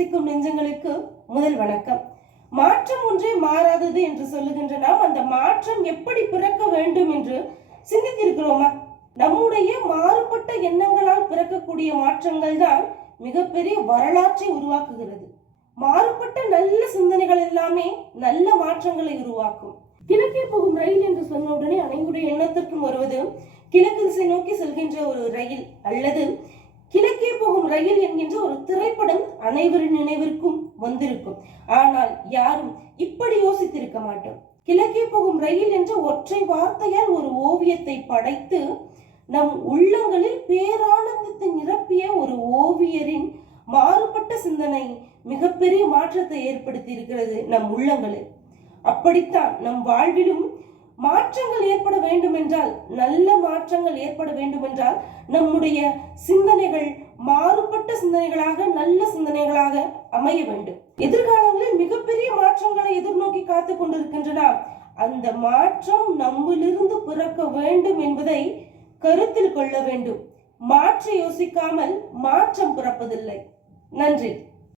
நேசிக்கும் நெஞ்சங்களுக்கு முதல் வணக்கம். மாற்றம் ஒன்றே மாறாதது என்று சொல்லுகின்ற நாம் அந்த மாற்றம் எப்படி பிறக்க வேண்டும் என்று சிந்தித்திருக்கிறோமா? நம்முடைய மாறுபட்ட எண்ணங்களால் பிறக்கக்கூடிய மாற்றங்கள் தான் மிகப்பெரிய வரலாற்றை உருவாக்குகிறது. மாறுபட்ட நல்ல சிந்தனைகள் எல்லாமே நல்ல மாற்றங்களை உருவாக்கும். கிழக்கே போகும் ரயில் என்று சொன்ன உடனே அனைவருடைய எண்ணத்திற்கும் வருவது கிழக்கு திசை நோக்கி செல்கின்ற ஒரு ரயில் அல்லது கிழக்கே போகும் ரயில் என்கின்ற ஒரு திரைப்படம் அனைவரின் நினைவிற்கும் வந்திருக்கும். ஆனால் யாரும் இப்படி யோசித்திருக்க மாட்டோம். கிழக்கே போகும் ரயில் என்ற ஒற்றை வார்த்தையால் ஒரு ஓவியத்தை படைத்து நம் உள்ளங்களில் பேரானந்தத்தை நிரப்பிய ஒரு ஓவியரின் மாறுபட்ட சிந்தனை மிகப்பெரிய மாற்றத்தை ஏற்படுத்தி இருக்கிறது நம் உள்ளங்களில். அப்படித்தான் நம் வாழ்விலும் மாற்றங்கள் ஏற்பட வேண்டும் என்றால், நல்ல மாற்றங்கள் ஏற்பட வேண்டும் என்றால் நம்முடைய சிந்தனைகள் மாறுபட்ட சிந்தனைகளாக, நல்ல சிந்தனைகளாக அமைய வேண்டும். எதிர்காலங்களில் மிகப்பெரிய மாற்றங்களை எதிர்நோக்கி காத்து கொண்டிருக்கின்றன. அந்த மாற்றம் நம்மிலிருந்து பிறக்க வேண்டும் என்பதை கருத்தில் கொள்ள வேண்டும். மாற்றி யோசிக்காமல் மாற்றம் பிறப்பதில்லை. நன்றி.